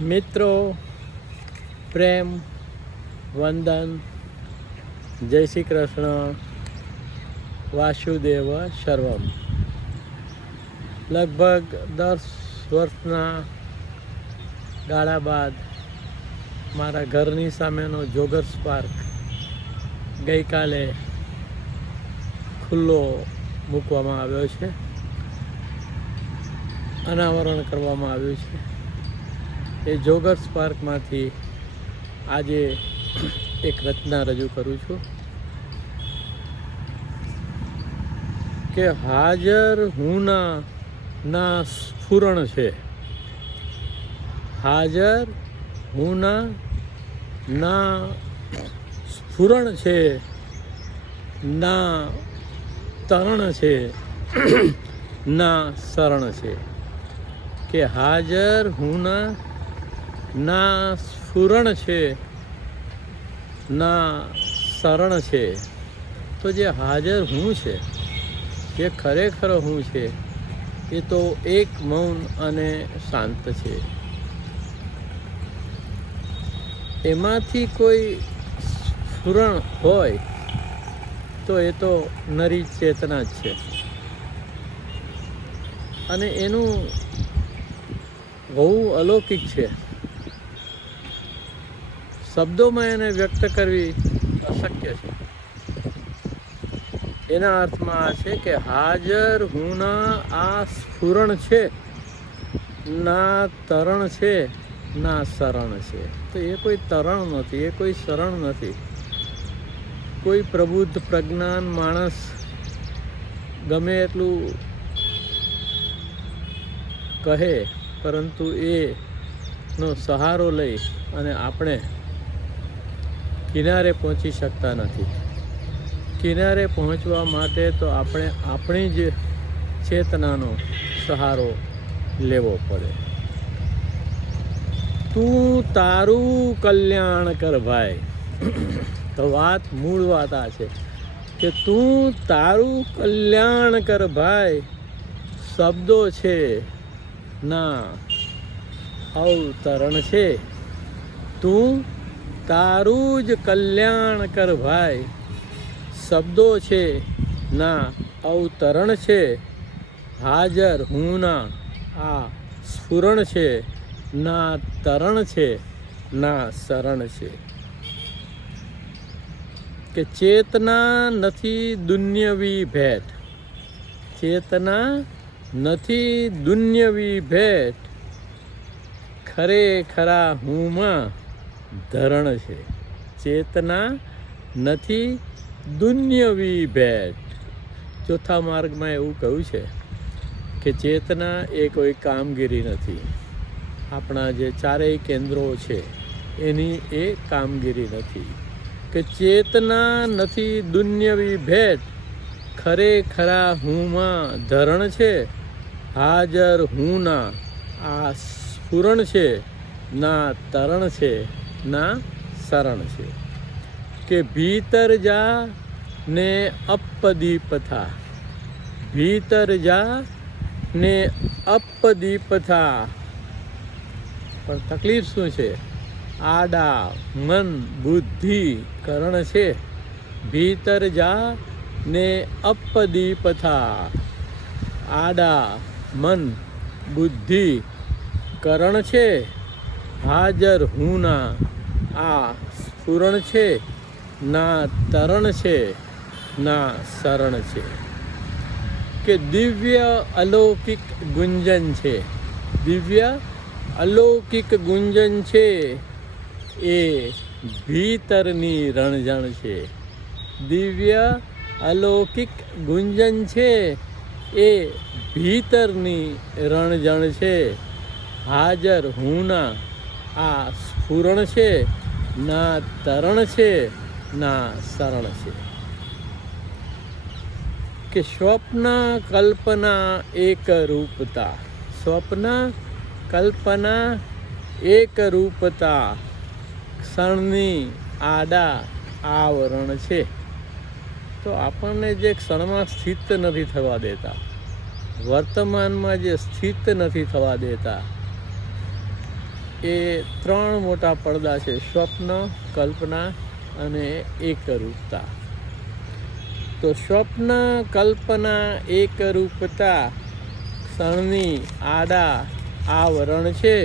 મિત્રો, પ્રેમ, વંદન, જય શ્રી કૃષ્ણ, વાસુદેવ સર્વમ. લગભગ 10 વર્ષના ગાળા બાદ મારા ઘરની સામેનો જોગર્સ પાર્ક ગઈકાલે ખુલ્લો મૂકવામાં આવ્યો છે, અનાવરણ કરવામાં આવ્યું છે. એ જોગર્સ પાર્કમાંથી આજે એક રચના રજૂ કરું છું કે હાજર હુંના ના સ્ફુરણ છે. હાજર હુંના ના સ્ફુરણ છે, ના તરણ છે, ના શરણ છે. કે હાજર હુંના ના સ્ફુરણ છે, ના શરણ છે. તો જે હાજર હું છે, જે ખરેખર હું છે, એ તો એક મૌન અને શાંત છે. એમાંથી કોઈ સ્ફુરણ હોય તો એ તો નરી ચેતના જ છે, અને એનું બહુ અલૌકિક છે. શબ્દોમાં એને વ્યક્ત કરવી અશક્ય છે. એના અર્થમાં આ છે કે હાજર હુંના આ સ્ફુરણ છે, ના તરણ છે, ના શરણ છે. તો એ કોઈ તરણ નથી, એ કોઈ શરણ નથી. કોઈ પ્રબુદ્ધ પ્રજ્ઞાન માણસ ગમે એટલું કહે, પરંતુ એનો સહારો લઈ અને આપણે કિનારે પહોંચી શકતા નથી. કિનારે પહોંચવા માટે તો આપણે આપણી જ ચેતનાનો સહારો લેવો પડે. તું તારું કલ્યાણ કર ભાઈ. તો મૂળ વાત આ છે કે તું તારું કલ્યાણ કર ભાઈ. શબ્દો છે ના અવતરણ છે. તું તારું જ કલ્યાણ કર ભાઈ. શબ્દો છે ના અવતરણ છે. હાજર હુંના આ સ્ફુરણ છે, ના તરણ છે, ના શરણ છે. કે ચેતના નથી દુન્યવી ભેટ. ચેતના નથી દુન્યવી ભેટ. ખરેખરા હુંમાં ધરણ છે. ચેતના નથી દુન્યવી ભેટ. ચોથા માર્ગમાં એવું કહ્યું છે કે ચેતના એ કોઈ કામગીરી નથી. આપણા જે ચારેય કેન્દ્રો છે એની એ કામગીરી નથી. કે ચેતના નથી દુન્યવી ભેટ. ખરેખરા હુંમાં ધરણ છે. હાજર હુંના આ સ્ફુરણ છે, ના તરણ છે, ના શરણ છે. કે ભીતર જા ને અપદીપ થા. ભીતર જા ને અપદીપ થા. પણ તકલીફ શું છે? આડા મન બુદ્ધિ કરણ છે. ભીતર જા ને અપદીપ થા. આડા મન બુદ્ધિ કરણ છે. હાજર હુંના આ સ્ફુરણ છે, ના તરણ છે, ના શરણ છે. કે દિવ્ય અલૌકિક ગુંજન છે. દિવ્ય અલૌકિક ગુંજન છે એ ભીતરની રણજણ છે. દિવ્ય અલૌકિક ગુંજન છે એ ભીતરની રણજણ છે. હાજર હુંના આ સ્ફુરણ છે, ના તરણ છે, ના શરણ છે. કે સ્વપ્ન કલ્પના એક રૂપતા. સ્વપ્ન કલ્પના એક રૂપતા. ક્ષણની આડા આવરણ છે. તો આપણને જે ક્ષણમાં સ્થિત નથી થવા દેતા, વર્તમાનમાં જે સ્થિત નથી થવા દેતા, એ ત્રણ મોટા પડદા છે: સ્વપ્ન, કલ્પના અને એકરૂપતા. તો સ્વપ્ન, કલ્પના, એકરૂપતા ક્ષણની આડા આવરણ છે.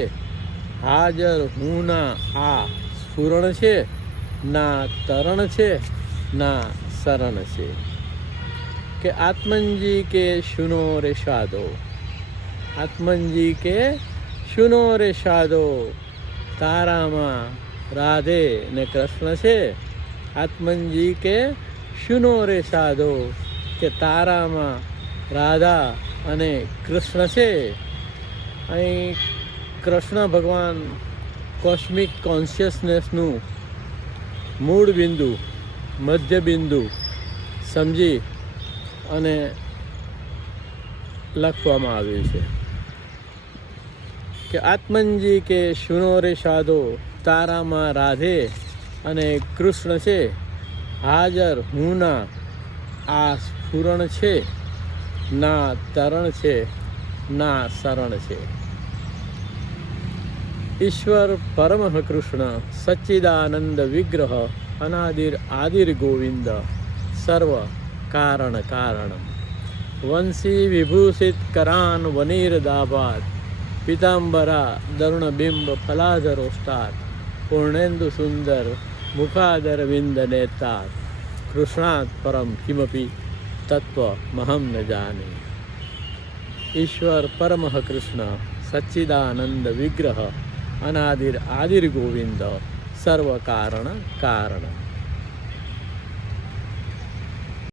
હાજર હુંના આ સ્ફુરણ છે. ના તરણ છે ના શરણ છે. કે આત્મનજી કે સુનો રે સાધો, આત્મનજી કે સુનો રે સાધો, તારામાં રાધે ને કૃષ્ણ છે. આત્મનજી કે સુનો રે સાધો, કે તારામાં રાધા અને કૃષ્ણ છે. અહીં કૃષ્ણ ભગવાન કોસ્મિક કોન્શિયસનેસનું મૂળ બિંદુ, મધ્ય બિંદુ સમજી અને લખવામાં આવ્યું છે કે આત્મનજી કે સુનો રે સાધો, તારામાં રાધે અને કૃષ્ણ છે. હાજર હુંના આ સ્ફુરણ છે. ના તરણ છે ના શરણ છે. ઈશ્વર પરમઃ કૃષ્ણ સચ્ચિદાનંદ વિગ્રહ અનાદિર આદિર ગોવિંદ સર્વ કારણ કારણમ. વંશી વિભૂષિત કરાન વનીર દાભાત, પિતાંબરા દરુણબિંબ ફલાધરોષ્ટાત, પૂર્ણેન્દુ સુંદર મુખાદર વિંદ નેતાત, કૃષ્ણાત પરમ કિમપી તત્વ મહમ ન જાને. ઈશ્વર પરમઃ કૃષ્ણ સચ્ચિદાનંદ વિગ્રહ અનાદિર આદિર ગોવિંદ સર્વ કારણ કારણ.